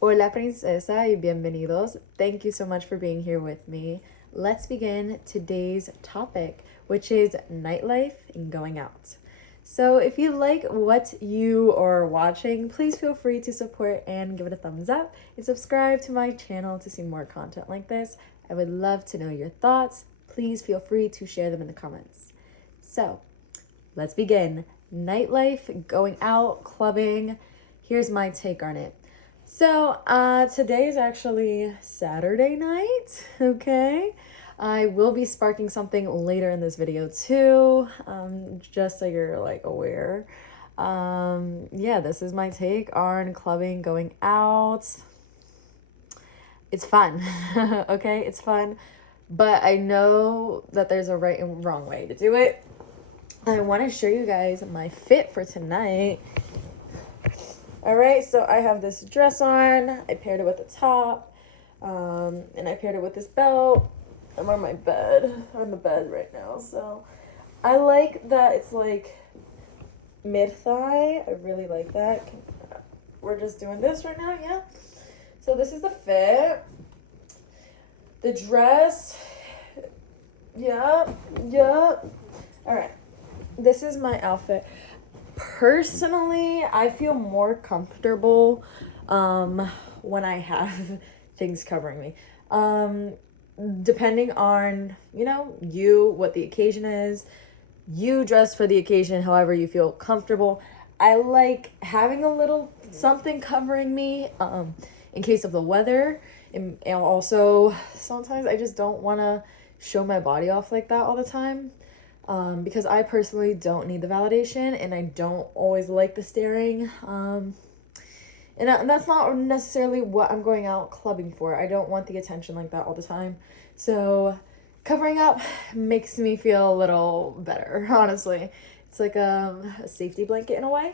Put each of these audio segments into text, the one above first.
Hola princesa y bienvenidos. Thank you so much for being here with me. Let's begin today's topic, which is nightlife and going out. So if you like what you are watching, please feel free to support and give it a thumbs up and subscribe to my channel to see more content like this. I would love to know your thoughts. Please feel free to share them in the comments. So let's begin. Nightlife, going out, clubbing. Here's my take on it. So, today is actually Saturday night, okay? I will be sparking something later in this video too, just so you're like aware. Yeah, this is my take on clubbing, going out. It's fun, okay? It's fun, but I know that there's a right and wrong way to do it. I want to show you guys my fit for tonight. All right, so I have this dress on. I paired it with a top, and I paired it with this belt. I'm on my bed. I'm in the bed right now, so I like that it's like mid-thigh. I really like that. We're just doing this right now, yeah? So this is the fit. The dress, yeah. All right, this is my outfit. Personally, I feel more comfortable when I have things covering me. Depending on, what the occasion is. You dress for the occasion however you feel comfortable. I like having a little something covering me in case of the weather. And also, sometimes I just don't want to show my body off like that all the time. Because I personally don't need the validation and I don't always like the staring. And that's not necessarily what I'm going out clubbing for. I don't want the attention like that all the time. So covering up makes me feel a little better, honestly. It's like a safety blanket in a way.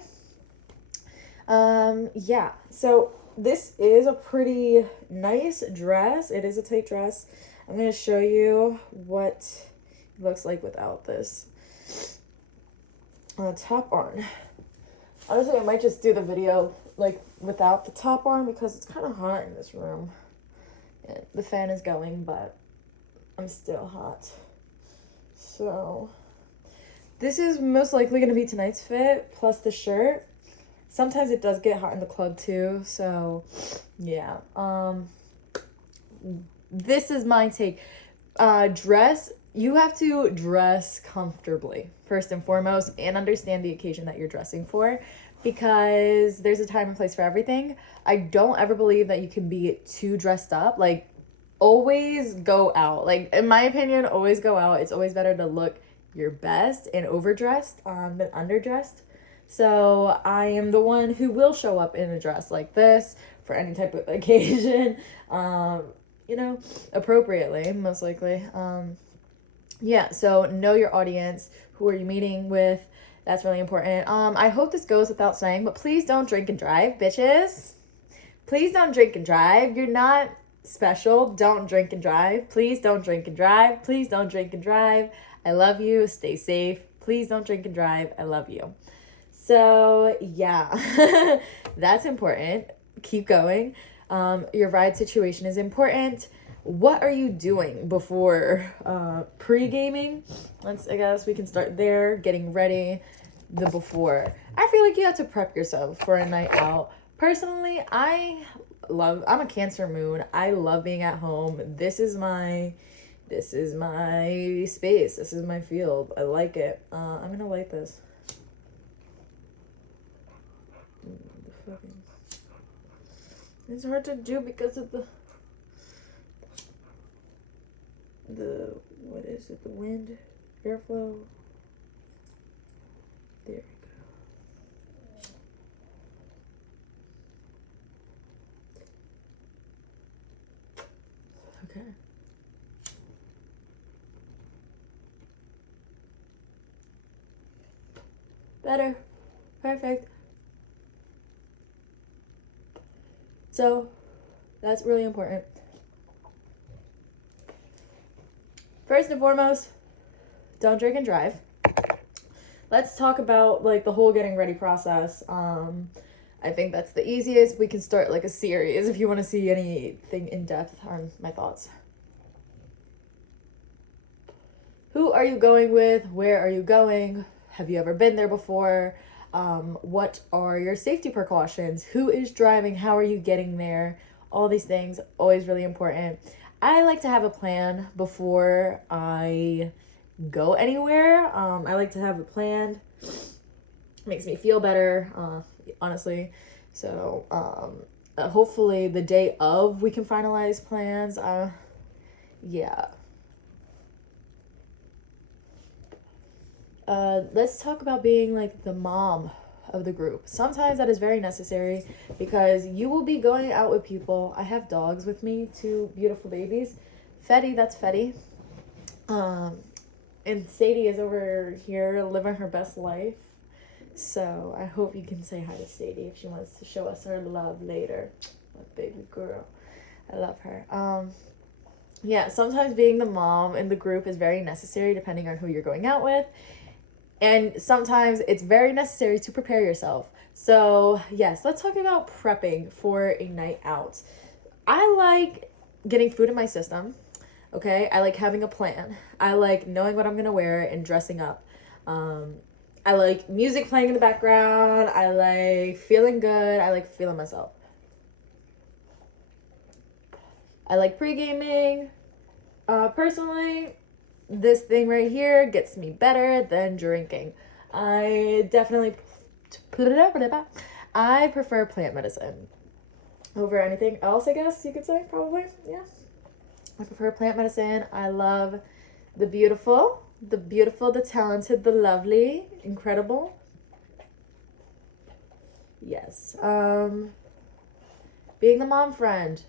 Yeah, so this is a pretty nice dress. It is a tight dress. I'm going to show you what looks like without this top on. Honestly, I might just do the video like without the top on because it's kind of hot in this room. Yeah, the fan is going, but I'm still hot. So this is most likely going to be tonight's fit plus the shirt. Sometimes it does get hot in the club too, so yeah. This is my take. Dress. You have to dress comfortably, first and foremost, and understand the occasion that you're dressing for, because there's a time and place for everything. I don't ever believe that you can be too dressed up. Like, always go out. Like, in my opinion, always go out. It's always better to look your best and overdressed than underdressed. So I am the one who will show up in a dress like this for any type of occasion, appropriately, most likely. Yeah, so know your audience. Who are you meeting with? That's really important. I hope this goes without saying, but please don't drink and drive, bitches. Please don't drink and drive. You're not special. Don't drink and drive. Please don't drink and drive. Please don't drink and drive. I love you. Stay safe. Please don't drink and drive. I love you. So, yeah, that's important. Keep going. Your ride situation is important. What are you doing before pre-gaming? I guess we can start there, getting ready, the before. I feel like you have to prep yourself for a night out. Personally, I'm a Cancer moon. I love being at home. This is my space. This is my field. I like it. I'm gonna light this. It's hard to do because of the what is it, the wind, airflow. There we go. Okay. Better. Perfect. So that's really important. First and foremost, don't drink and drive. Let's talk about like the whole getting ready process. I think that's the easiest. We can start like a series if you want to see anything in depth on my thoughts. Who are you going with? Where are you going? Have you ever been there before? What are your safety precautions? Who is driving? How are you getting there? All these things, always really important. I like to have a plan before I go anywhere. I like to have a plan. Makes me feel better, honestly. So hopefully the day of we can finalize plans. Yeah. Let's talk about being like the mom of the group. Sometimes that is very necessary because you will be going out with people. I have dogs with me, two beautiful babies. Fetty, that's Fetty. And Sadie is over here living her best life. So I hope you can say hi to Sadie if she wants to show us her love later. My baby girl. I love her. Yeah, sometimes being the mom in the group is very necessary depending on who you're going out with. And sometimes it's very necessary to prepare yourself. So, yes, let's talk about prepping for a night out. I like getting food in my system, okay? I like having a plan. I like knowing what I'm going to wear and dressing up. I like music playing in the background. I like feeling good. I like feeling myself. I like pre-gaming. Personally, this thing right here gets me better than drinking. I prefer plant medicine over anything else, I guess you could say, probably. Yeah. I prefer plant medicine. I love the beautiful, the talented, the lovely, incredible. Yes. Being the mom friend.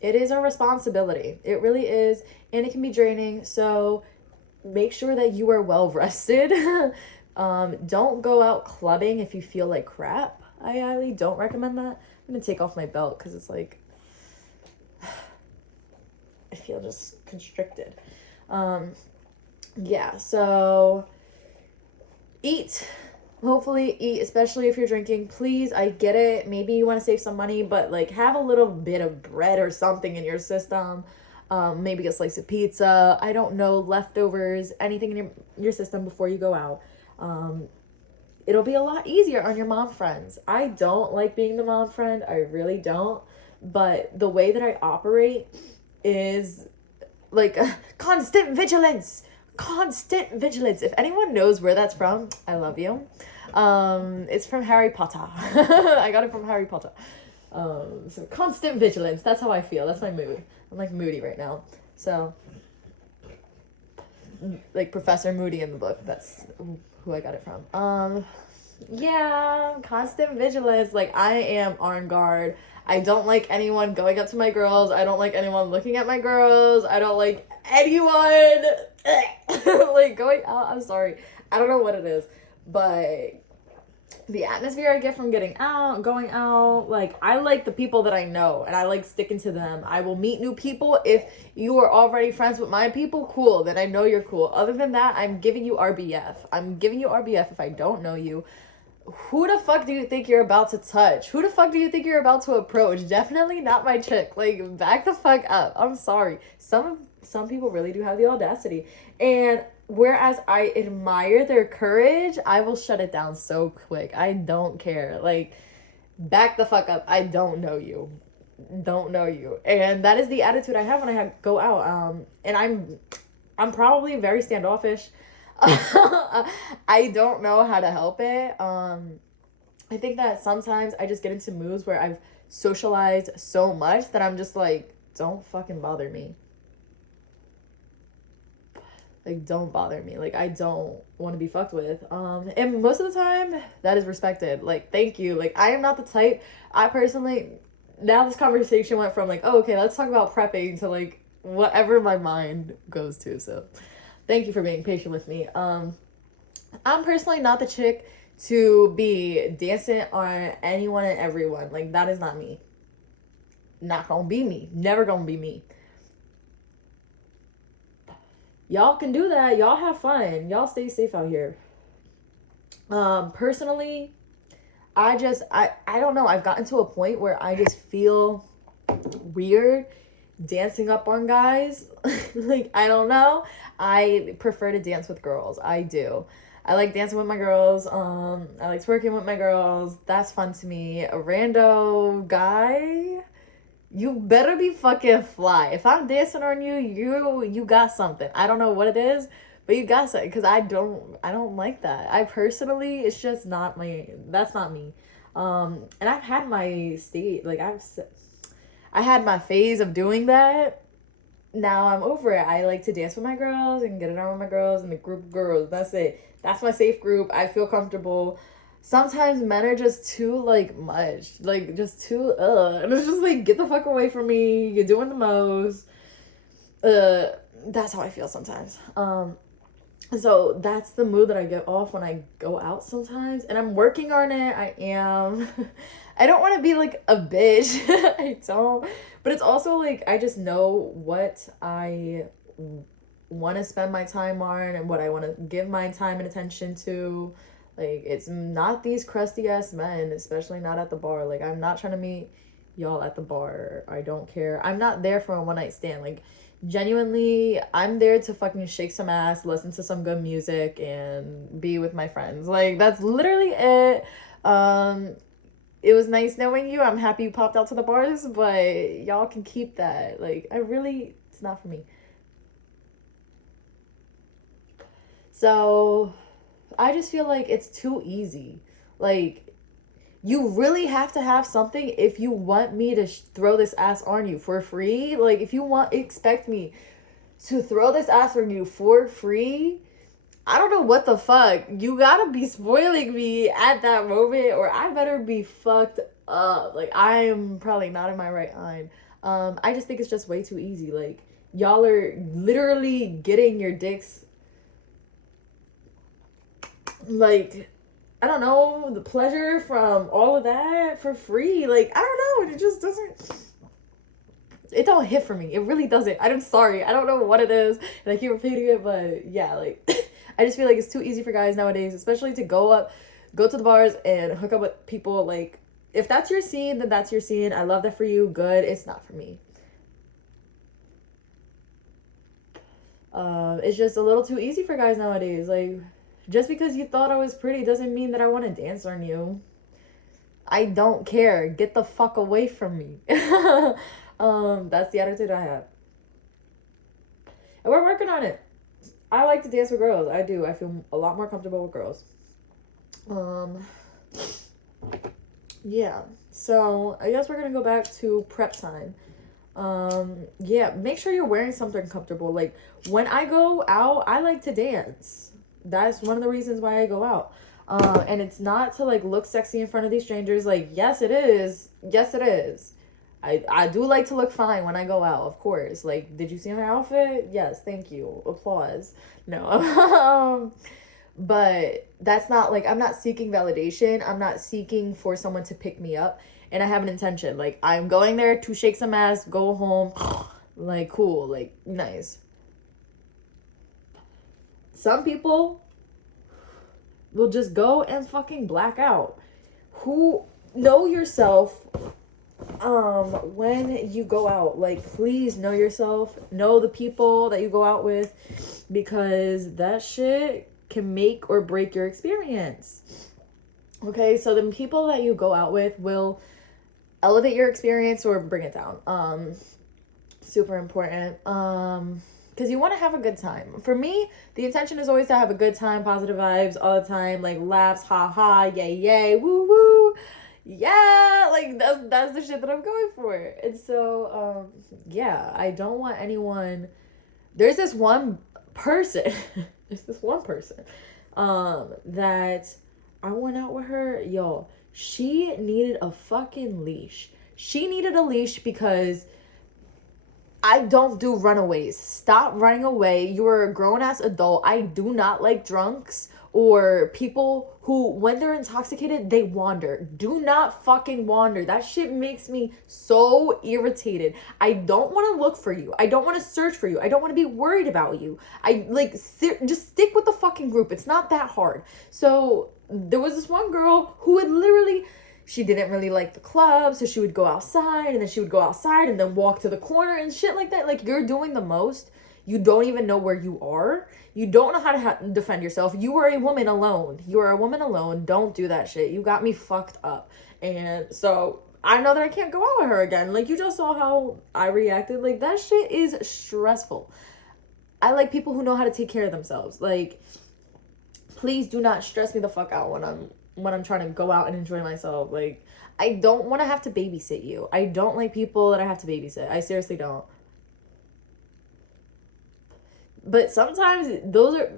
It is a responsibility. It really is. And it can be draining. So make sure that you are well rested. Don't go out clubbing if you feel like crap. I highly don't recommend that. I'm going to take off my belt because it's like, I feel just constricted. Yeah, so eat. Hopefully eat, especially if you're drinking. Please, I get it. Maybe you want to save some money, but like have a little bit of bread or something in your system. Maybe a slice of pizza. I don't know, leftovers, anything in your system before you go out. It'll be a lot easier on your mom friends. I don't like being the mom friend. I really don't. But the way that I operate is like constant vigilance. Constant vigilance. If anyone knows where that's from, I love you. It's from Harry Potter. I got it from Harry Potter. So constant vigilance. That's how I feel. That's my mood. I'm like moody right now. So like Professor Moody in the book. That's who I got it from. Yeah, constant vigilance. Like I am on guard. I don't like anyone going up to my girls. I don't like anyone looking at my girls. I don't like anyone like going out. I'm sorry. I don't know what it is, but the atmosphere I get from going out, like I like the people that I know and I like sticking to them. I will meet new people. If you are already friends with my people, cool, then I know you're cool. Other than that, I'm giving you RBF. I'm giving you RBF if I don't know you. Who the fuck do you think you're about to touch? Who the fuck do you think you're about to approach? Definitely not my chick. Like, back the fuck up. I'm sorry. Some people really do have the audacity. And whereas I admire their courage, I will shut it down so quick. I don't care. Like, back the fuck up. I don't know you. Don't know you. And that is the attitude I have when I go out. And I'm probably very standoffish. I don't know how to help it. I think that sometimes I just get into moods where I've socialized so much that I'm just like, don't fucking bother me. Like, don't bother me. Like, I don't want to be fucked with. And most of the time, that is respected. Like, thank you. Like, I am not the type. I personally, now this conversation went from like, oh, okay, let's talk about prepping to like whatever my mind goes to. So thank you for being patient with me. I'm personally not the chick to be dancing on anyone and everyone. Like, that is not me. Not gonna be me. Never gonna be me. Y'all can do that. Y'all have fun. Y'all stay safe out here. Personally, I don't know. I've gotten to a point where I just feel weird dancing up on guys. Like, I don't know. I prefer to dance with girls. I do. I like dancing with my girls. I like twerking with my girls. That's fun to me. A rando guy, you better be fucking fly. If I'm dancing on you, you got something. I don't know what it is, but you got something. Cause I don't like that. I personally, it's just not my. That's not me. And I've had my I had my phase of doing that. Now I'm over it. I like to dance with my girls and get it on with my girls and the group of girls. That's it. That's my safe group. I feel comfortable. Sometimes men are just too like much. Like just too and it's just like, get the fuck away from me. You're doing the most. That's how I feel sometimes. So that's the mood that I get off when I go out sometimes. And I'm working on it. I am. I don't want to be like a bitch. I don't. But it's also like, I just know what I want to spend my time on and what I want to give my time and attention to. Like, it's not these crusty ass men, especially not at the bar. Like, I'm not trying to meet y'all at the bar. I don't care. I'm not there for a one night stand. Like, genuinely, I'm there to fucking shake some ass, listen to some good music, and be with my friends. Like, that's literally it. It was nice knowing you. I'm happy you popped out to the bars, but y'all can keep that. Like, it's not for me. So, I just feel like it's too easy. Like, you really have to have something if you want me to throw this ass on you for free. Like, if you expect me to throw this ass on you for free, I don't know what the fuck. You gotta be spoiling me at that moment, or I better be fucked up. Like, I am probably not in my right mind. I just think it's just way too easy. Like, y'all are literally getting your dicks, like, I don't know, the pleasure from all of that for free. Like, I don't know. It just doesn't. It don't hit for me. It really doesn't. I'm sorry. I don't know what it is. And I keep repeating it, but yeah, like, I just feel like it's too easy for guys nowadays, especially to go to the bars and hook up with people. Like, if that's your scene, then that's your scene. I love that for you. Good. It's not for me. It's just a little too easy for guys nowadays. Like, just because you thought I was pretty doesn't mean that I want to dance on you. I don't care. Get the fuck away from me. That's the attitude I have. And we're working on it. I like to dance with girls. I do. I feel a lot more comfortable with girls. Yeah. So I guess we're gonna go back to prep time. Yeah, make sure you're wearing something comfortable. Like, when I go out, I like to dance. That's one of the reasons why I go out. And it's not to like look sexy in front of these strangers. Like, yes, it is. Yes, it is. I do like to look fine when I go out, of course. Like, did you see my outfit? Yes, thank you. Applause. No. But that's not like, I'm not seeking validation. I'm not seeking for someone to pick me up. And I have an intention. Like, I'm going there to shake some ass, go home. Like, cool. Like, nice. Some people will just go and fucking black out. Who know yourself when you go out. Like, please know yourself. Know the people that you go out with, because that shit can make or break your experience. Okay, so the people that you go out with will elevate your experience or bring it down. Super important. Because you want to have a good time. For me, the intention is always to have a good time, positive vibes all the time, like laughs, ha ha, yay yay, woo woo, yeah, like that's the shit that I'm going for. And so, yeah, I don't want anyone. There's this one person, that I went out with her, yo. She needed a fucking leash. She needed a leash because I don't do runaways. Stop running away. You're a grown-ass adult. I do not like drunks or people who, when they're intoxicated, they wander. Do not fucking wander. That shit makes me so irritated. I don't want to look for you. I don't want to search for you. I don't want to be worried about you. Just stick with the fucking group. It's not that hard. So there was this one girl who would literally, she didn't really like the club, so she would go outside, and then she would go outside and then walk to the corner and shit like that. Like, you're doing the most. You don't even know where you are. You don't know how to defend yourself. You are a woman alone. You are a woman alone. Don't do that shit. You got me fucked up. And so I know that I can't go out with her again. Like, you just saw how I reacted. Like, that shit is stressful. I like people who know how to take care of themselves. Like, please do not stress me the fuck out when I'm trying to go out and enjoy myself. Like, I don't want to have to babysit you. I don't like people that I have to babysit. I seriously don't. But sometimes those are,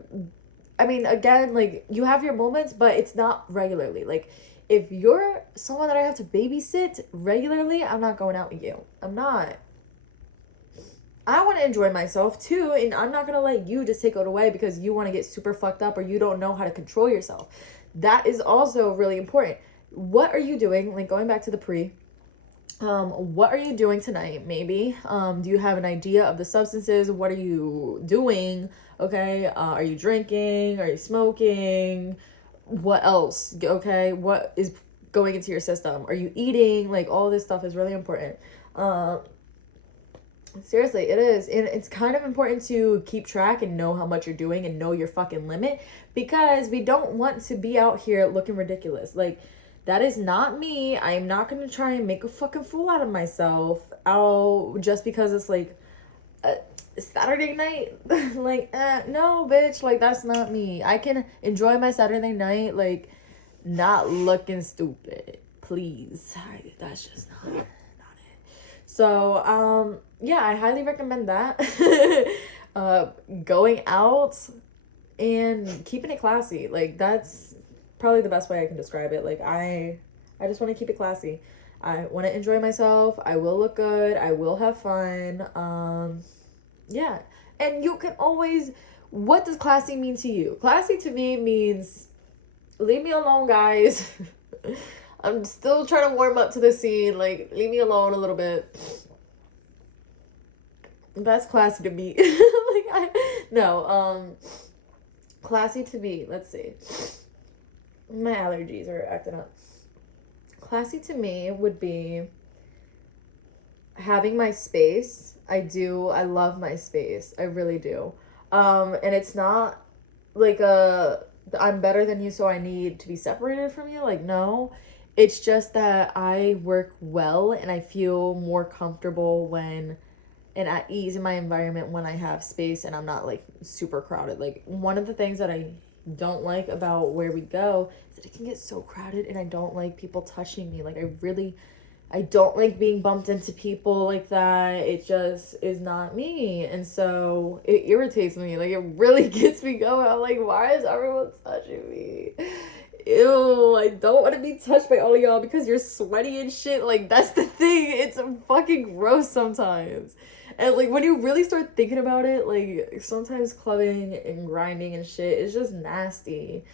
I mean, again, like, you have your moments, but it's not regularly. Like, if you're someone that I have to babysit regularly, I'm not going out with you. I'm not. I want to enjoy myself too, and I'm not gonna let you just take it away because you want to get super fucked up or you don't know how to control yourself. That is also really important. What are you doing? Like, going back to the pre, what are you doing tonight? Maybe do you have an idea of the substances? What are you doing? Okay, are you drinking? Are you smoking? What else? Okay, what is going into your system? Are you eating? Like, all this stuff is really important. Seriously, it is. And it's kind of important to keep track and know how much you're doing and know your fucking limit, because we don't want to be out here looking ridiculous. Like, that is not me. I am not going to try and make a fucking fool out of myself out just because it's like Saturday night. Like, no, bitch. Like, that's not me. I can enjoy my Saturday night, like, not looking stupid. Please. That's just not it. So, yeah, I highly recommend that. Going out and keeping it classy. Like, that's probably the best way I can describe it. Like, I just want to keep it classy. I want to enjoy myself. I will look good. I will have fun. Yeah. And you can always, what does classy mean to you? Classy to me means, leave me alone, guys. I'm still trying to warm up to the scene. Like, leave me alone a little bit. That's classy to me. Classy to me. Let's see. My allergies are acting up. Classy to me would be having my space. I love my space. I really do. And it's not like I'm better than you, so I need to be separated from you. Like, no. It's just that I work well and I feel more comfortable and at ease in my environment when I have space and I'm not like super crowded. Like, one of the things that I don't like about where we go is that it can get so crowded, and I don't like people touching me. Like, I don't like being bumped into people like that. It just is not me. And so it irritates me. Like, it really gets me going. I'm like, why is everyone touching me? Ew, I don't want to be touched by all of y'all because you're sweaty and shit. Like, that's the thing. It's fucking gross sometimes. And, like, when you really start thinking about it, like, sometimes clubbing and grinding and shit is just nasty.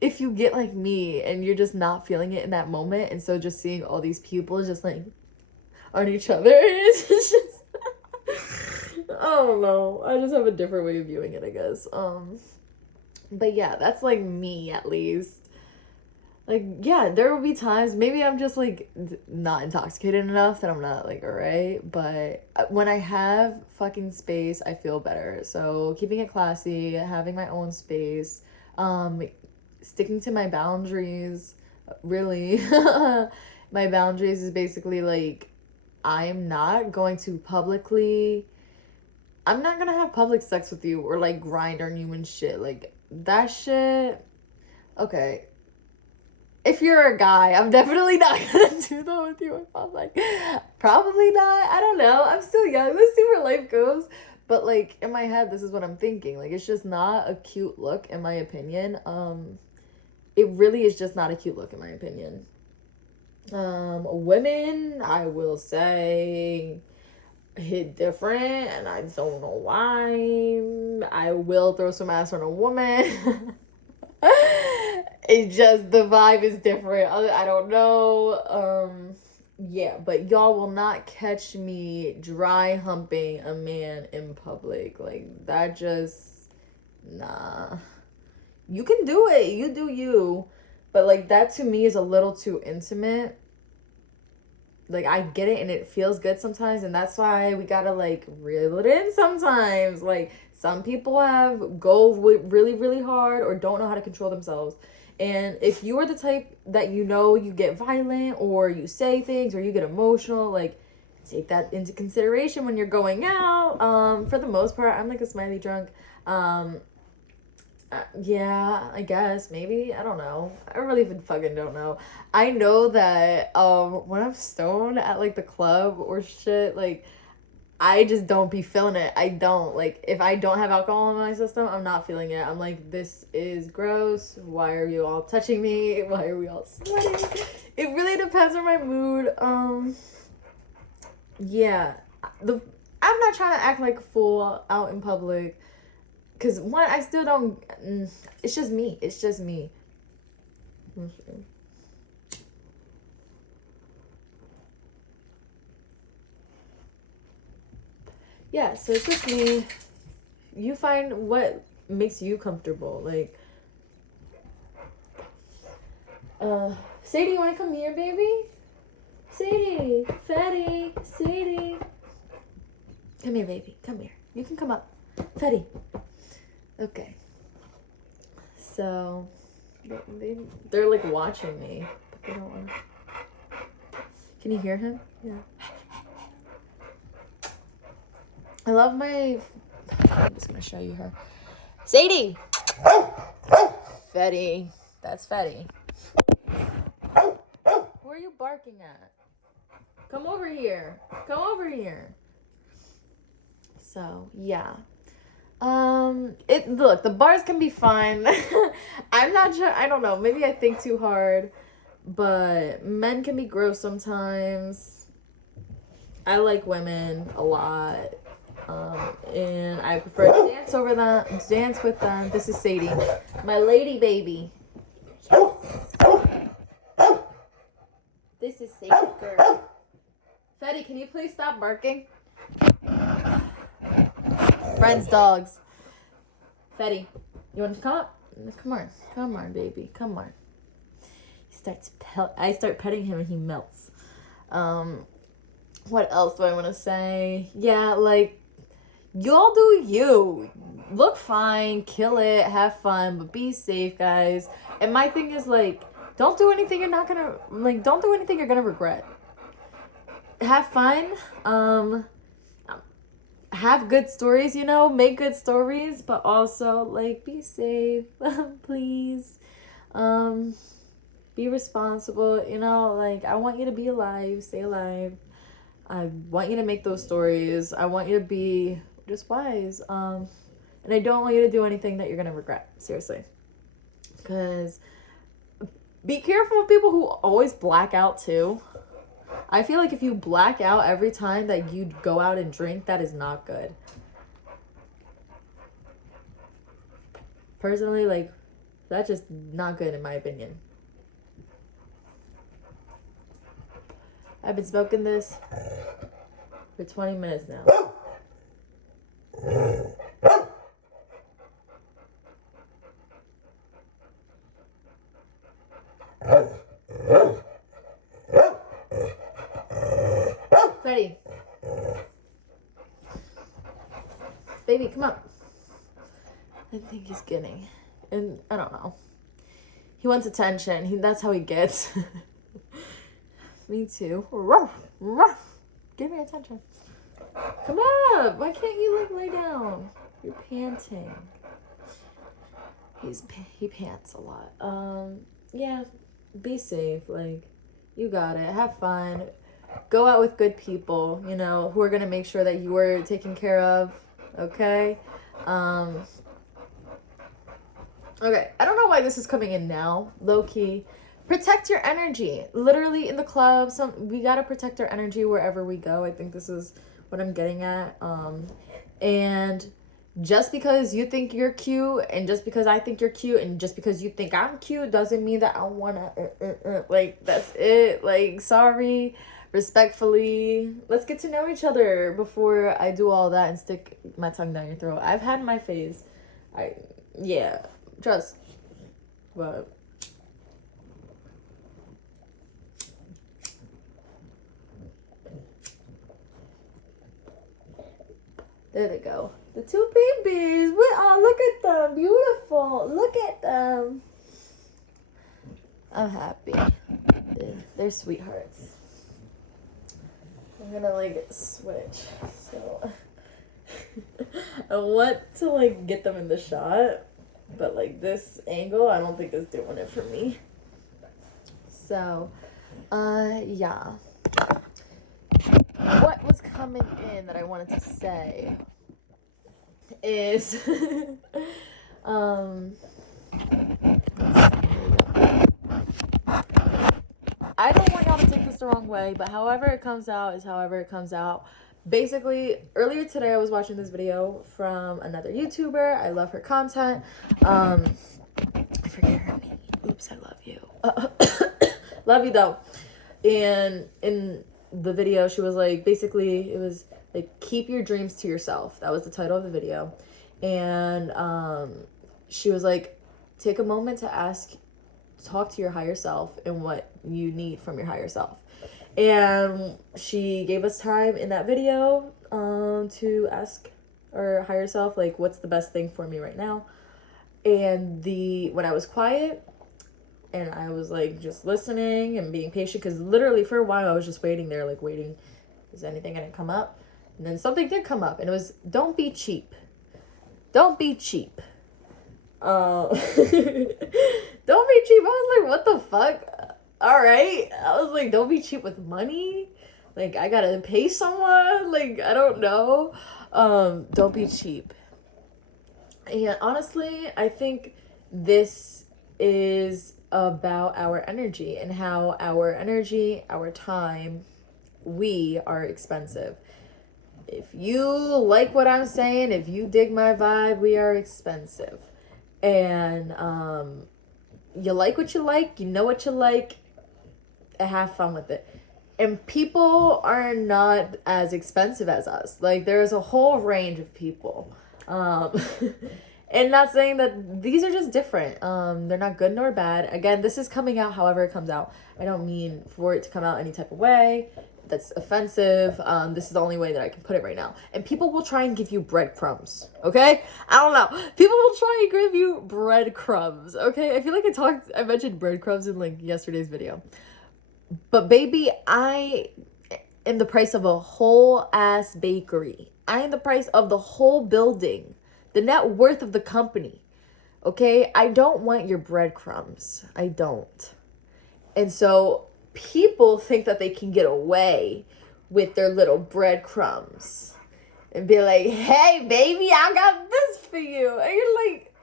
If you get like me and you're just not feeling it in that moment, and so just seeing all these people just like on each other, it's just I don't know. I just have a different way of viewing it, I guess. But yeah, that's like me at least. Like, yeah, there will be times maybe I'm just like not intoxicated enough that I'm not like alright, but when I have fucking space, I feel better. So keeping it classy, having my own space, sticking to my boundaries, really. My boundaries is basically like, I'm not going to I'm not gonna have public sex with you or like grind on you and shit. Like, that shit, okay. If you're a guy, I'm definitely not gonna do that with you in public. Probably not. I don't know. I'm still young. Let's see where life goes. But like, in my head, this is what I'm thinking. Like, it's just not a cute look, in my opinion. It really is just not a cute look, in my opinion. Women, I will say, hit different, and I don't know why. I will throw some ass on a woman. It's just the vibe is different. I don't know. Yeah, but y'all will not catch me dry humping a man in public. Like, that just, nah. you can do it. You do you. But, like, that to me is a little too intimate. Like, I get it and it feels good sometimes, and that's why we gotta, like, reel it in sometimes. Like, some people go really, really hard or don't know how to control themselves. And if you are the type that you get violent or you say things or you get emotional, like, take that into consideration when you're going out. For the most part, I'm like a smiley drunk. Yeah, I guess, maybe, I don't know. I really even fucking don't know. I know that when I'm stoned at, like, the club or shit, like, I just don't be feeling it. I don't. Like, if I don't have alcohol in my system, I'm not feeling it. I'm like, this is gross. Why are you all touching me? Why are we all sweating? It really depends on my mood. Yeah. I'm not trying to act like a fool out in public. Because, one, I still don't... It's just me. It's just me. Yeah, so it's just me. You find what makes you comfortable. Like, Sadie, you want to come here, baby? Sadie, Fatty, Sadie. Come here, baby. Come here. You can come up. Fatty. Okay. So, they're like watching me, but they don't want to. Can you hear him? Yeah. I love my... I'm just going to show you her. Sadie! Fetty. That's Fetty. Who are you barking at? Come over here. Come over here. So, yeah. Look, the bars can be fun. I'm not sure. I don't know. Maybe I think too hard. But men can be gross sometimes. I like women a lot. And I prefer to dance with them. This is Sadie, my lady baby. This is Sadie girl. Fetty, can you please stop barking? Friends, dogs. Fetty, you want to come up? Come on, baby, come on. I start petting him and he melts. What else do I want to say? Yeah, like, y'all do you. Look fine, kill it, have fun, but be safe, guys. And my thing is, like, don't do anything you're gonna regret. Have fun. Have good stories, make good stories, but also, like, be safe, please. Be responsible, like, I want you to be alive, stay alive. I want you to make those stories. I want you to be just wise. And I don't want you to do anything that you're going to regret. Seriously. Because be careful of people who always black out too. I feel like if you black out every time that you go out and drink, that is not good. Personally, like, that's just not good in my opinion. I've been smoking this for 20 minutes now. Freddy. Baby, come up. I think he's getting, and I don't know. He wants attention. That's how he gets. Me too. Ruff, ruff. Give me attention. Come up. Why can't you, like, lay down? You're panting. He pants a lot. Yeah. Be safe. Like, you got it. Have fun. Go out with good people, who are going to make sure that you are taken care of. Okay? Okay. I don't know why this is coming in now. Low key. Protect your energy. Literally in the club, we gotta protect our energy wherever we go. I think this is what I'm getting at. And just because you think you're cute, and just because I think you're cute, and just because you think I'm cute, doesn't mean that I wanna, like, that's it. Like, sorry, respectfully. Let's get to know each other before I do all that and stick my tongue down your throat. I've had my phase. Trust. but there they go. The two babies. Oh, look at them. Beautiful. Look at them. I'm happy. They're sweethearts. I'm gonna like switch. So I want to like get them in the shot, but like this angle I don't think is doing it for me. So yeah. What was coming in that I wanted to say is I don't want y'all to take this the wrong way, but however it comes out is however it comes out. Basically, earlier today I was watching this video from another YouTuber. I love her content. I forget her name. Oops, I love you. Love you though. And in the video, she was like, basically, it was like, keep your dreams to yourself. That was the title of the video. And she was like, take a moment to talk to your higher self and what you need from your higher self. And she gave us time in that video to ask our higher self, like, what's the best thing for me right now? And when I was quiet and I was like just listening and being patient, because literally for a while I was just waiting there, like waiting, is anything gonna come up? And then something did come up, and it was, don't be cheap. Don't be cheap. Don't be cheap. I was like, what the fuck? All right. I was like, don't be cheap with money. Like, I gotta pay someone. Like, I don't know. Don't be cheap. And honestly, I think this is about our energy and how our energy, our time, we are expensive. If you like what I'm saying, if you dig my vibe, we are expensive. And you like what you like, you know what you like, have fun with it. And people are not as expensive as us. Like, there's a whole range of people. And not saying that these are just different. They're not good nor bad. Again, this is coming out however it comes out. I don't mean for it to come out any type of way that's offensive. This is the only way that I can put it right now. And people will try and give you breadcrumbs, okay? I don't know. People will try and give you breadcrumbs, okay? I feel like I mentioned breadcrumbs in like yesterday's video. But baby, I am the price of a whole ass bakery. I am the price of the whole building, the net worth of the company, okay? I don't want your breadcrumbs. I don't. And so people think that they can get away with their little breadcrumbs and be like, hey, baby, I got this for you. And you're like,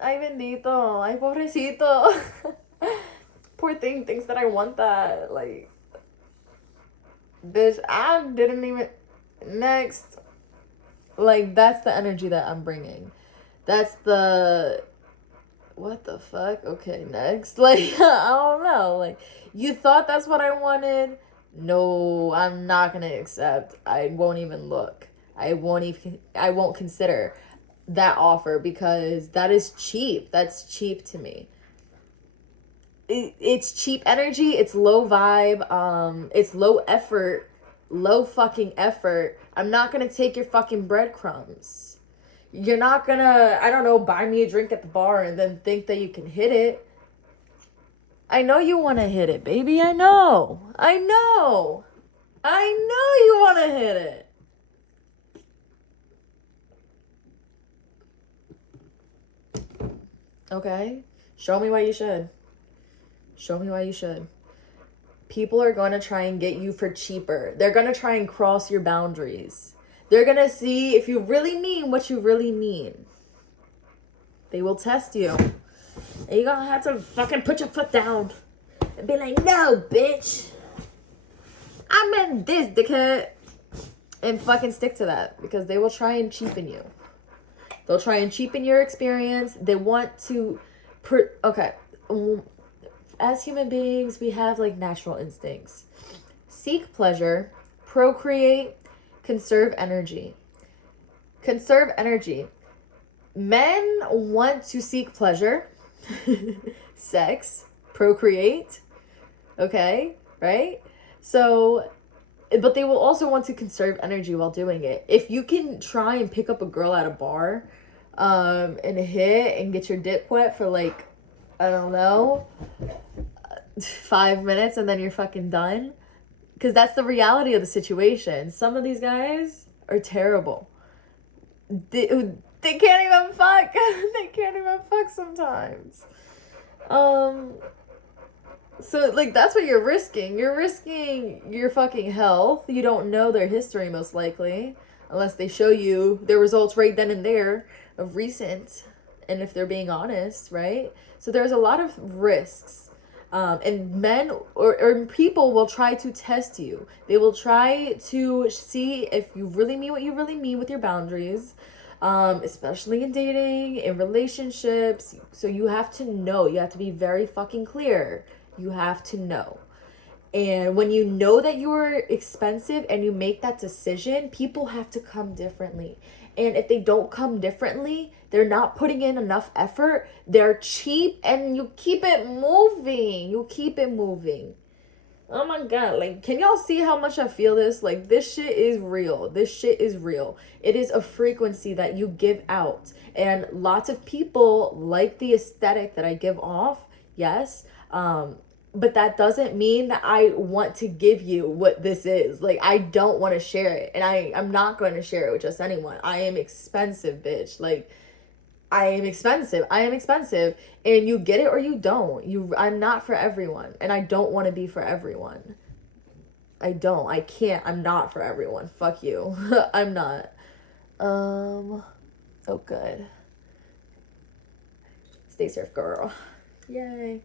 ay, bendito, ay, pobrecito. Poor thing thinks that I want that. Like, bitch, I didn't even... Next. Like, that's the energy that I'm bringing. That's the... What the fuck? Okay, next. Like, I don't know. Like, you thought that's what I wanted? No, I'm not gonna accept. I won't even look. I won't consider that offer, because that is cheap. That's cheap to me. It's cheap energy. It's low vibe. It's low effort. Low fucking effort. I'm not gonna take your fucking breadcrumbs. You're not gonna, I don't know, buy me a drink at the bar and then think that you can hit it. I know you want to hit it, baby. I know you want to hit it. Okay? Show me why you should. Show me why you should. People are going to try and get you for cheaper. They're going to try and cross your boundaries. They're going to see if you really mean what you really mean. They will test you. And you're going to have to fucking put your foot down and be like, no, bitch. I meant this, dickhead. And fucking stick to that, because they will try and cheapen you. They'll try and cheapen your experience. They want to... Okay. As human beings, we have like natural instincts. Seek pleasure, procreate, conserve energy. Conserve energy. Men want to seek pleasure. sex, procreate, okay, right? So, but they will also want to conserve energy while doing it. If you can try and pick up a girl at a bar, and hit and get your dick wet for like, I don't know, 5 minutes and then you're fucking done. Because that's the reality of the situation. Some of these guys are terrible. They can't even fuck. They can't even fuck sometimes. So, like, that's what you're risking. You're risking your fucking health. You don't know their history, most likely. Unless they show you their results right then and there of recent. And if they're being honest, right? So there's a lot of risks. And men or people will try to test you. They will try to see if you really mean what you really mean with your boundaries, especially in dating, in relationships. So you have to know. You have to be very fucking clear. You have to know. And when you know that you're expensive and you make that decision, people have to come differently. And if they don't come differently, they're not putting in enough effort. They're cheap and you keep it moving. You keep it moving. Oh my God. Like, can y'all see how much I feel this? Like, this shit is real. This shit is real. It is a frequency that you give out. And lots of people like the aesthetic that I give off. Yes. But that doesn't mean that I want to give you what this is. Like, I don't want to share it. And I'm not going to share it with just anyone. I am expensive, bitch. Like, I am expensive. I am expensive. And you get it or you don't. I'm not for everyone. And I don't want to be for everyone. I don't. I can't. I'm not for everyone. Fuck you. I'm not. Oh, good. Stay safe, girl. Yay.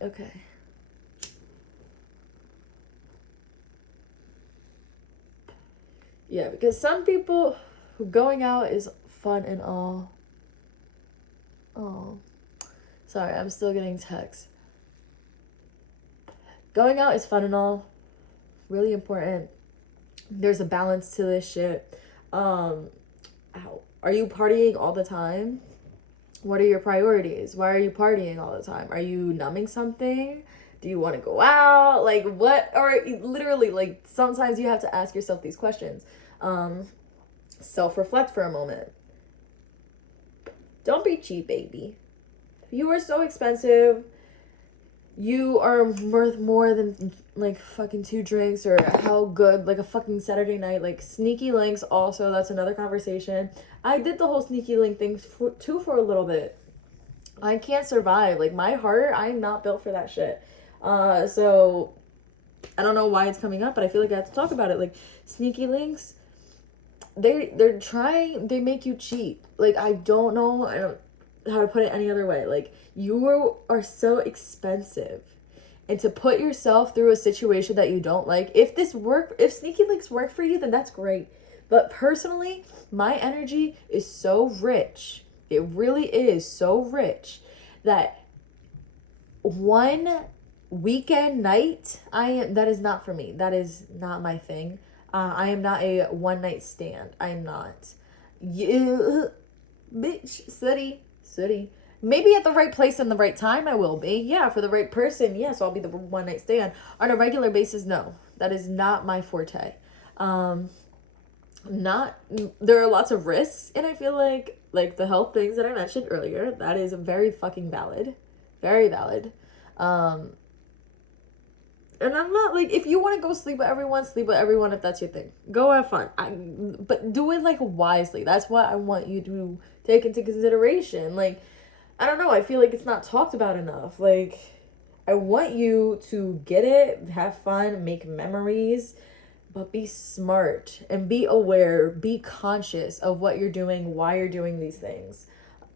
Okay. Yeah, because some people who going out is fun and all. Oh. Sorry, I'm still getting texts. Going out is fun and all. Really important. There's a balance to this shit. Ow. Are you partying all the time? What are your priorities? Why are you partying all the time? Are you numbing something? Do you want to go out? Like, what? Or literally, like, sometimes you have to ask yourself these questions. Self-reflect for a moment. Don't be cheap, baby. You are so expensive. You are worth more than, like, fucking 2 drinks or how good, like, a fucking Saturday night. Like, sneaky links also, that's another conversation. I did the whole sneaky link thing too for a little bit. I can't survive. Like, my heart, I'm not built for that shit. So I don't know why it's coming up, but I feel like I have to talk about it. Like, sneaky links, they're trying, they make you cheap. Like, I don't know how to put it any other way. Like, you are so expensive. And to put yourself through a situation that you don't like, if sneaky links work for you, then that's great. But personally, my energy is so rich. It really is so rich that one weekend night, that is not for me. That is not my thing. I am not a one night stand. I am not. You, bitch, sooty. Maybe at the right place and the right time I will be. Yeah, for the right person, yes, I'll be the one night stand. On a regular basis, no. That is not my forte. There are lots of risks, and I feel like the health things that I mentioned earlier, that is very fucking valid. Very valid. And I'm not, like, if you want to go sleep with everyone if that's your thing. Go have fun. But do it, like, wisely. That's what I want you to take into consideration. Like, I don't know. I feel like it's not talked about enough. Like, I want you to get it, have fun, make memories, but be smart and be aware, be conscious of what you're doing, why you're doing these things.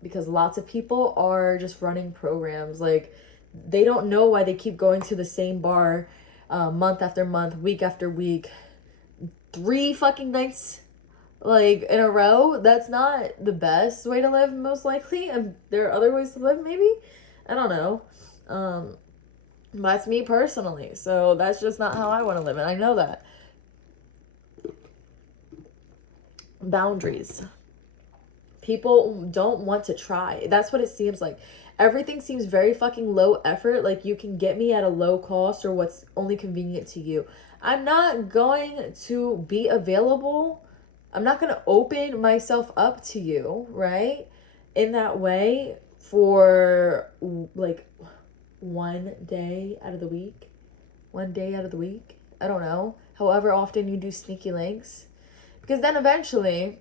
Because lots of people are just running programs. Like, they don't know why they keep going to the same bar month after month, week after week, 3 fucking nights like in a row. That's not the best way to live, most likely. And there are other ways to live, maybe. I don't know. That's me personally. So that's just not how I want to live, and I know that. Boundaries. People don't want to try. That's what it seems like. Everything seems very fucking low effort. Like, you can get me at a low cost or what's only convenient to you. I'm not going to be available. I'm not going to open myself up to you, right? In that way for like one day out of the week. One day out of the week. I don't know. However often you do sneaky links. Because then eventually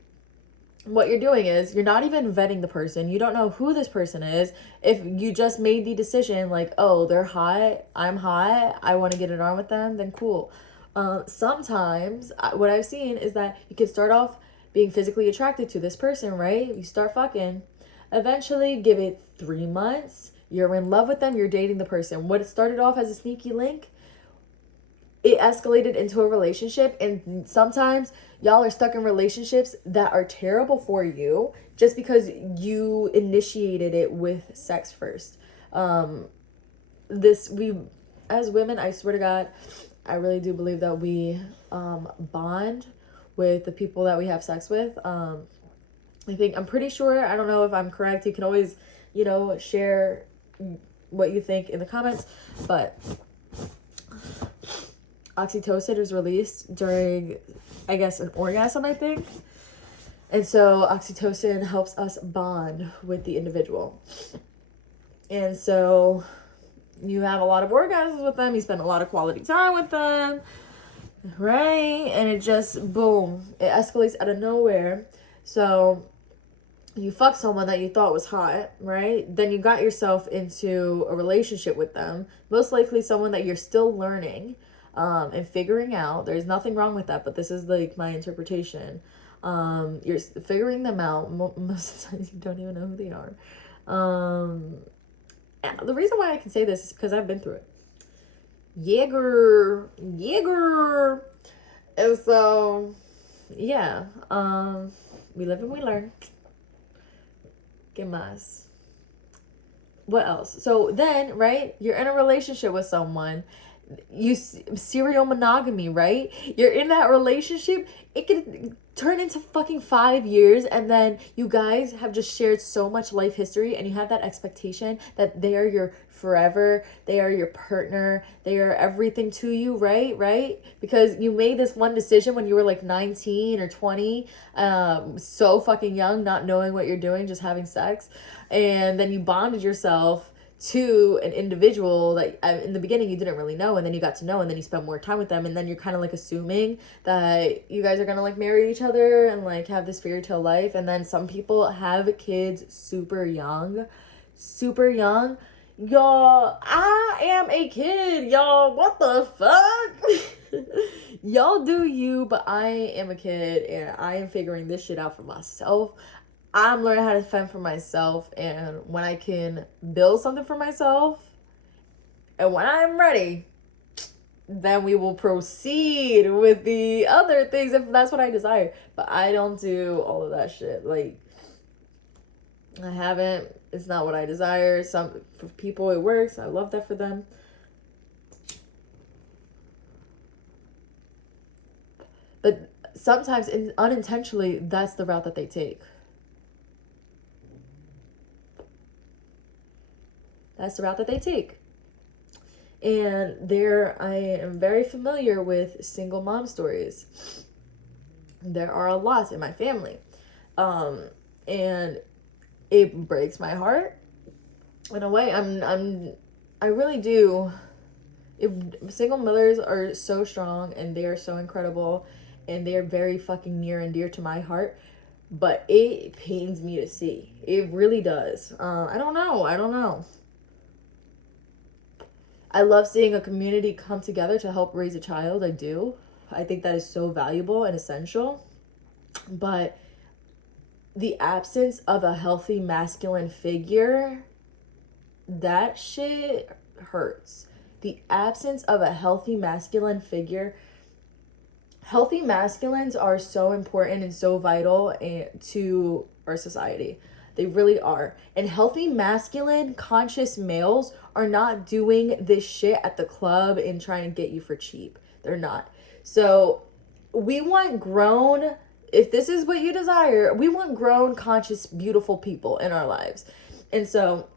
what you're doing is you're not even vetting the person. You don't know who this person is. If you just made the decision like, oh, they're hot, I'm hot, I want to get it on with them, then cool. Sometimes what I've seen is that you can start off being physically attracted to this person, right? You start fucking. Eventually, give it 3 months. You're in love with them. You're dating the person. What started off as a sneaky link, it escalated into a relationship, and sometimes y'all are stuck in relationships that are terrible for you just because you initiated it with sex first. We as women, I swear to God, I really do believe that we bond with the people that we have sex with. I'm pretty sure, I don't know if I'm correct, you can always, share what you think in the comments, but oxytocin is released during, I guess, an orgasm, I think. And so oxytocin helps us bond with the individual. And so you have a lot of orgasms with them. You spend a lot of quality time with them, right? And it just, boom, it escalates out of nowhere. So you fuck someone that you thought was hot, right? Then you got yourself into a relationship with them. Most likely someone that you're still learning and figuring out. There's nothing wrong with that, but this is like my interpretation. You're figuring them out. Most of the times you don't even know who they are. The reason why I can say this is because I've been through it. Jaeger. And so, yeah. We live and we learn. ¿Qué más? What else? So then, right, you're in a relationship with someone. You serial monogamy, right? You're in that relationship. It could turn into fucking 5 years, and then you guys have just shared so much life history, and you have that expectation that they are your forever, they are your partner, they are everything to you, right? Because you made this one decision when you were like 19 or 20, so fucking young, not knowing what you're doing, just having sex, and then you bonded yourself to an individual that in the beginning you didn't really know, and then you got to know, and then you spent more time with them, and then you're kind of like assuming that you guys are gonna like marry each other and like have this fairy tale life. And then some people have kids super young. Y'all, I am a kid, y'all. What the fuck? Y'all do you, but I am a kid, and I am figuring this shit out for myself. I'm learning how to fend for myself, and when I can build something for myself, and when I'm ready, then we will proceed with the other things if that's what I desire. But I don't do all of that shit. Like, I haven't. It's not what I desire. For people it works. I love that for them. But sometimes unintentionally, that's the route that they take. That's the route that they take. And I am very familiar with single mom stories. There are a lot in my family. And it breaks my heart. In a way, I really do. Single mothers are so strong, and they are so incredible, and they are very fucking near and dear to my heart. But it pains me to see. It really does. I don't know. I love seeing a community come together to help raise a child. I do. I think that is so valuable and essential. But the absence of a healthy masculine figure, that shit hurts. The absence of a healthy masculine figure. Healthy masculines are so important and so vital to our society. They really are. And healthy masculine conscious males are not doing this shit at the club and trying to get you for cheap. They're not. So we want grown if this is what you desire, we want grown, conscious, beautiful people in our lives. And so,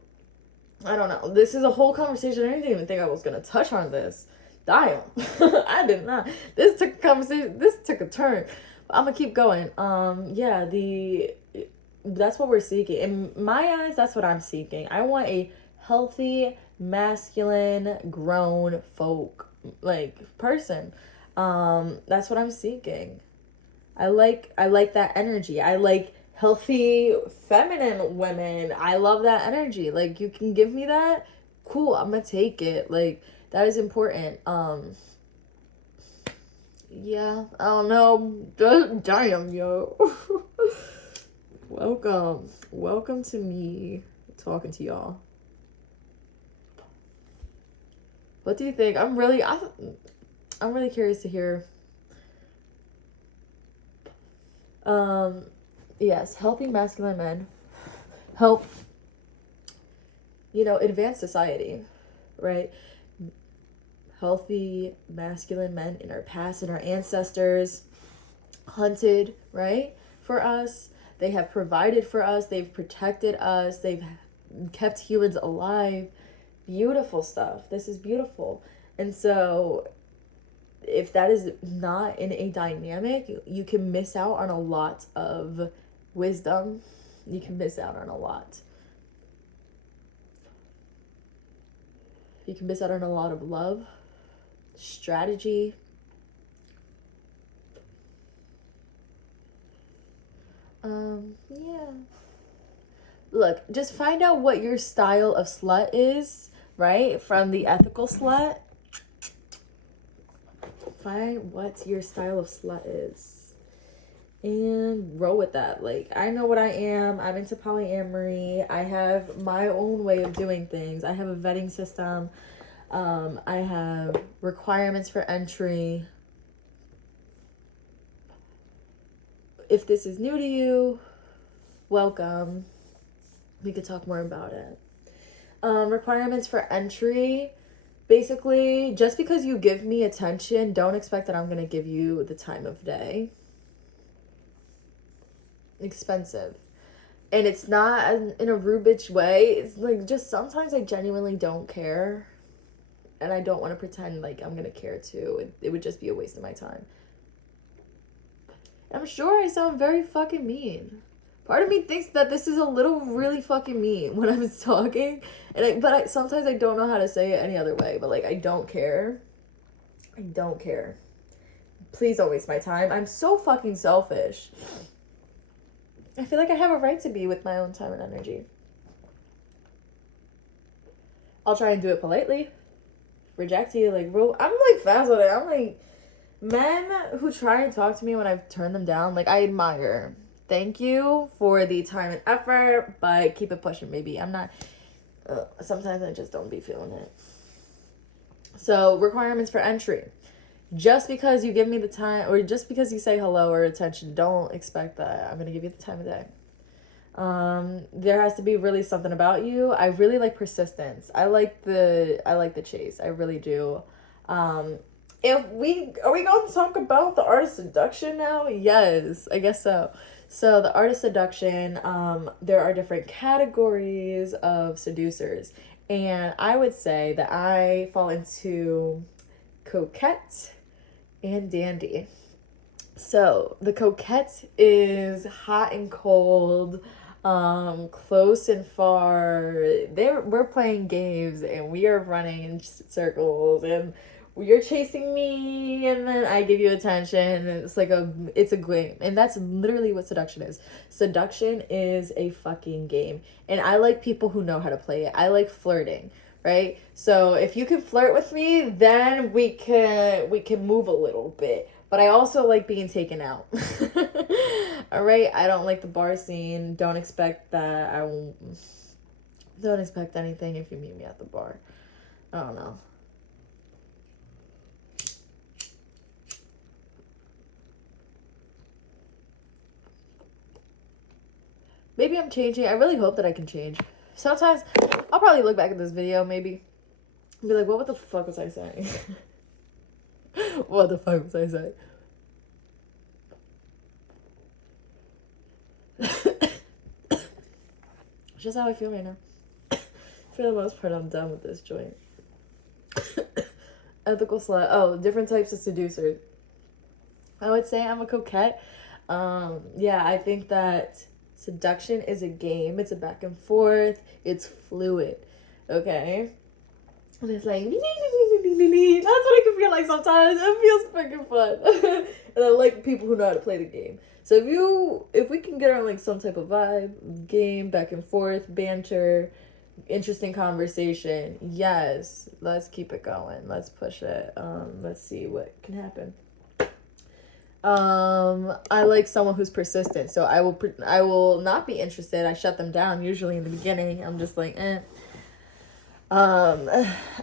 I don't know. This is a whole conversation. I didn't even think I was going to touch on this. Damn. I did not. This took a conversation. This took a turn. I'm going to keep going. Yeah, that's what we're seeking. In my eyes, that's what I'm seeking. I want a healthy, masculine, grown folk, like, person. That's what I'm seeking. I like that energy. I like healthy feminine women. I love that energy. Like, you can give me that, cool, I'm gonna take it. Like, that is important. Yeah, I don't know. Damn, yo. Welcome to me talking to y'all. What do you think? I'm really curious to hear. Yes, healthy masculine men help, advance society, right? Healthy masculine men in our past and our ancestors hunted, right, for us. They have provided for us. They've protected us. They've kept humans alive. Beautiful stuff. This is beautiful. And so if that is not in a dynamic, you can miss out on a lot of wisdom. You can miss out on a lot. You can miss out on a lot of love, strategy. Yeah. Look, just find out what your style of slut is, right? From the ethical slut. Find what your style of slut is. And roll with that. Like, I know what I am. I'm into polyamory. I have my own way of doing things. I have a vetting system. I have requirements for entry. If this is new to you, welcome. We could talk more about it. Requirements for entry. Basically, just because you give me attention, don't expect that I'm going to give you the time of day. Expensive. And it's not in a rude bitch way. It's like, just sometimes I genuinely don't care. And I don't want to pretend like I'm going to care too. It would just be a waste of my time. I'm sure I sound very fucking mean. Part of me thinks that this is a little really fucking mean when I'm talking. But sometimes I don't know how to say it any other way. But, like, I don't care. I don't care. Please don't waste my time. I'm so fucking selfish. I feel like I have a right to be with my own time and energy. I'll try and do it politely. Reject you, like, bro. I'm, like, fast with it. I'm, like, men who try and talk to me when I've turned them down, like, I admire. Thank you for the time and effort, but keep it pushing, baby. I'm not, sometimes I just don't be feeling it. So, requirements for entry. Just because you give me the time, or just because you say hello or attention, don't expect that I'm going to give you the time of day. There has to be really something about you. I really like persistence. I like the chase. I really do. Are we going to talk about the Art of Seduction now? Yes, I guess so. So the Art of Seduction, there are different categories of seducers. And I would say that I fall into coquette and dandy. So the coquette is hot and cold, close and far. We're playing games and we are running in circles and you're chasing me and then I give you attention and it's a game. And that's literally what seduction is. Seduction is a fucking game. And I like people who know how to play it. I like flirting, right? So if you can flirt with me, then we can move a little bit. But I also like being taken out. All right? I don't like the bar scene. Don't expect that. Don't expect anything if you meet me at the bar. I don't know. Maybe I'm changing. I really hope that I can change. Sometimes I'll probably look back at this video maybe and be like, what the fuck was I saying? What the fuck was I saying? just how I feel right now. For the most part, I'm done with this joint. Ethical slut. Oh, different types of seducers. I would say I'm a coquette. Yeah, I think that seduction is a game. It's a back and forth. It's fluid. Okay? And it's like, that's what it can feel like sometimes. It feels freaking fun. And I like people who know how to play the game. So if we can get on like some type of vibe, game, back and forth, banter, interesting conversation, yes, let's keep it going. Let's push it. Let's see what can happen. I like someone who's persistent. So I will not be interested. I shut them down usually in the beginning. I'm just like, eh. And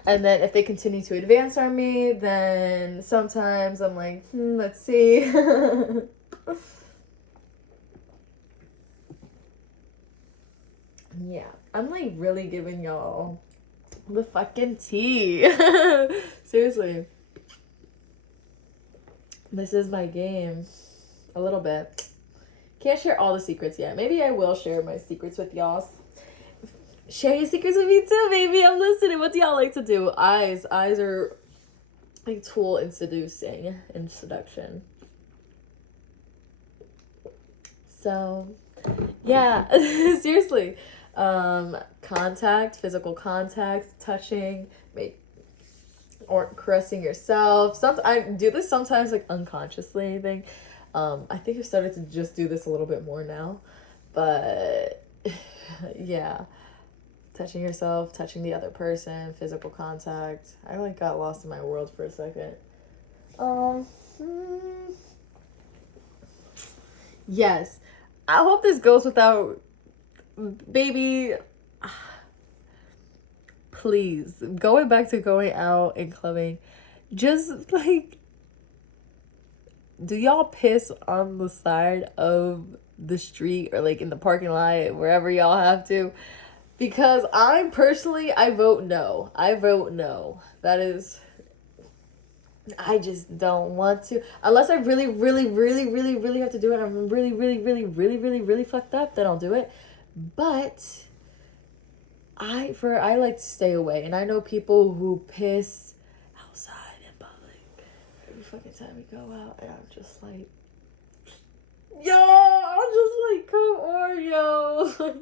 then if they continue to advance on me, then sometimes I'm like, let's see. Yeah, I'm like really giving y'all the fucking tea. Seriously. This is my game. A little bit. Can't share all the secrets yet. Maybe I will share my secrets with y'all. Share your secrets with me too, baby. I'm listening. What do y'all like to do? Eyes are a tool in seducing and seduction. So, yeah, seriously. Contact, physical contact, touching, or caressing yourself. I do this sometimes like unconsciously, I think. I think I've started to just do this a little bit more now. But yeah. Touching yourself, touching the other person, physical contact. I like got lost in my world for a second. Yes. I hope this goes without, baby, please, going back to going out and clubbing, just like, do y'all piss on the side of the street or like in the parking lot, wherever y'all have to? Because I vote no. I vote no. That is, I just don't want to. Unless I really, really, really, really, really have to do it. I'm really, really, really, really, really, really fucked up, then I'll do it. But I like to stay away. And I know people who piss outside in public every fucking time we go out. And I'm just like, yo, I'm just like, come on, yo. Like,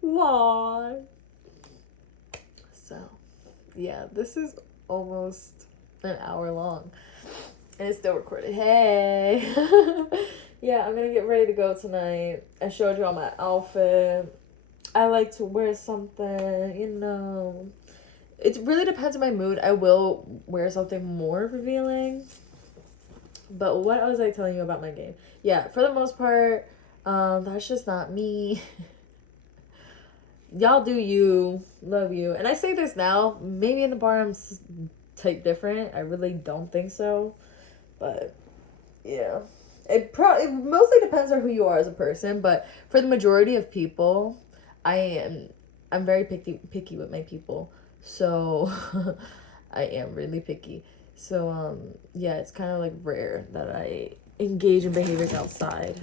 why? So, yeah, this is almost an hour long. And it's still recorded. Hey. Yeah, I'm gonna get ready to go tonight. I showed you all my outfit. I like to wear something, It really depends on my mood. I will wear something more revealing. But what was I telling you about my game? Yeah, for the most part, that's just not me. Y'all do you. Love you. And I say this now. Maybe in the bar I'm type different. I really don't think so. But, yeah. It mostly depends on who you are as a person. But for the majority of people, I'm very picky with my people. So, I am really picky. So, yeah, it's kind of like rare that I engage in behaviors outside.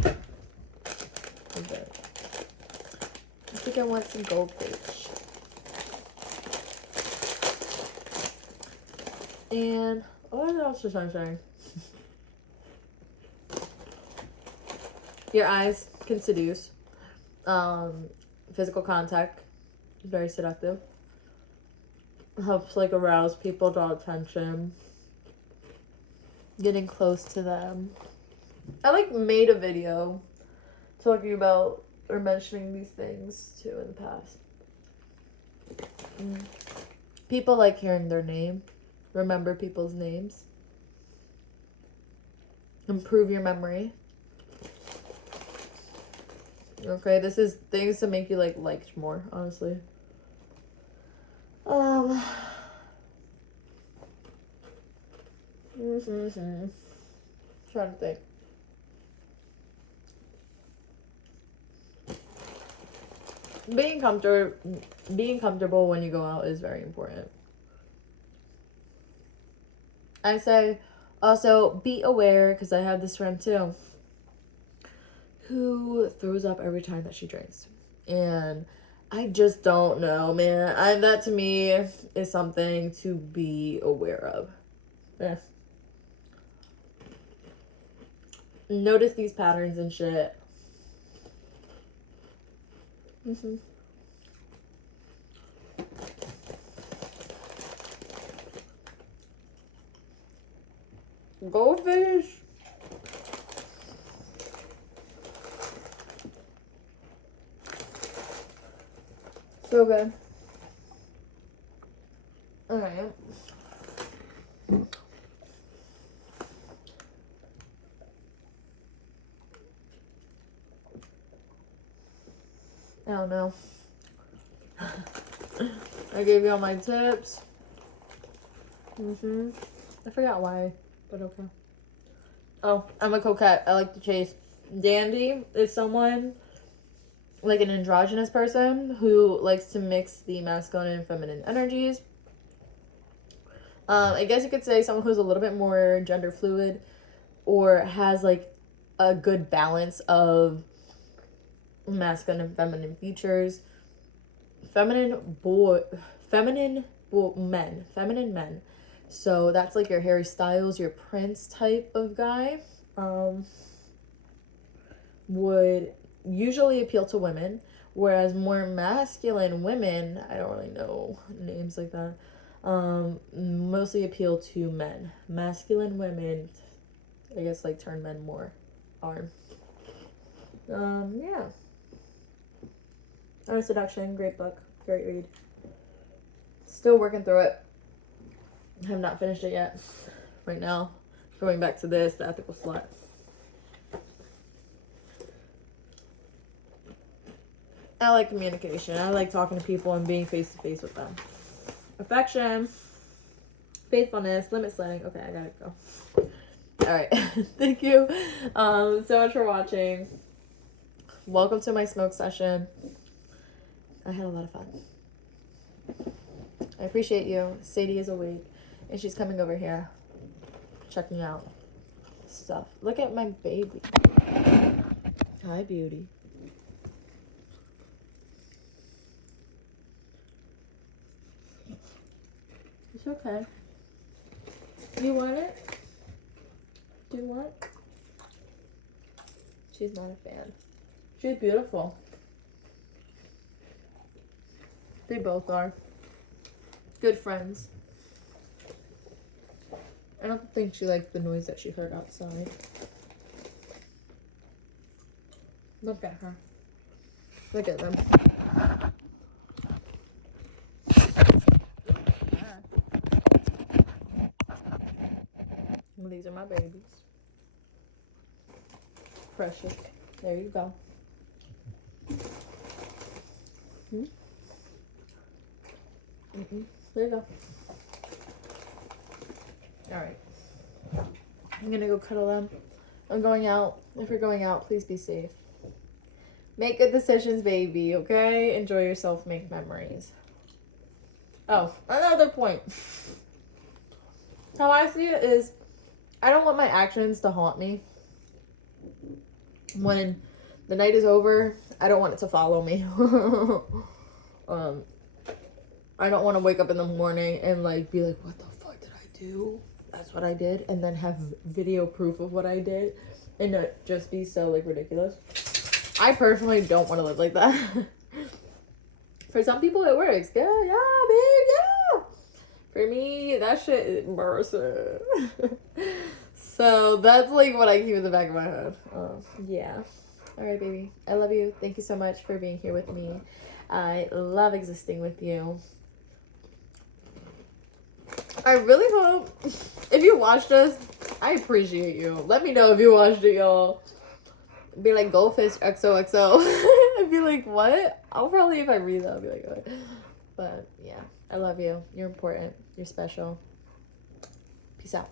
Okay. I think I want some goldfish. And what else was I saying? Your eyes can seduce. Physical contact is very seductive. Helps like arouse people, draw attention. Getting close to them. I like made a video talking about or mentioning these things too in the past. People like hearing their name. Remember people's names. Improve your memory. Okay, this is things to make you like liked more, honestly. Trying to think. Being comfortable when you go out is very important. I say also be aware, because I have this friend too who throws up every time that she drinks. And I just don't know, man. That to me is something to be aware of. Yeah. Notice these patterns and shit. Goldfish. So good. Alright. I don't know. I gave you all my tips. I forgot why, but okay. Oh, I'm a coquette. I like to chase. Dandy is someone, like an androgynous person who likes to mix the masculine and feminine energies. I guess you could say someone who's a little bit more gender fluid or has like a good balance of masculine and feminine features. Feminine men. So that's like your Harry Styles, your Prince type of guy. Would usually appeal to women, whereas more masculine women, I don't really know names like that, mostly appeal to men. Masculine women, I guess, like turn men more on. Yeah. Art of Seduction, great book, great read. Still working through it. I have not finished it yet. Right now, going back to this, The Ethical Slut. I like communication. I like talking to people and being face to face with them. Affection, faithfulness, limit setting. Okay, I gotta go. All right. Thank you so much for watching. Welcome to my smoke session. I had a lot of fun. I appreciate you. Sadie is awake and she's coming over here checking out stuff. Look at my baby. Hi, beauty. It's okay. You want it? Do you want? She's not a fan. She's beautiful. They both are. Good friends. I don't think she liked the noise that she heard outside. Look at her. Look at them. These are my babies. Precious. There you go. There you go. Alright. I'm gonna go cuddle them. I'm going out. If you're going out, please be safe. Make good decisions, baby, okay? Enjoy yourself, make memories. Oh, another point. How I see it is, I don't want my actions to haunt me. When the night is over, I don't want it to follow me. I don't want to wake up in the morning and like be like, what the fuck did I do? That's what I did. And then have video proof of what I did and not just be so like ridiculous. I personally don't want to live like that. For some people it works. Yeah, babe, yeah. For me, that shit is embarrassing. So that's like what I keep in the back of my head. Yeah. All right, baby. I love you. Thank you so much for being here with me. I love existing with you. I really hope, if you watched this, I appreciate you. Let me know if you watched it, y'all. Be like, Goldfish XOXO. I'd be like, what? I'll probably, if I read that, I'll be like, what? But yeah, I love you. You're important. You're special. Peace out.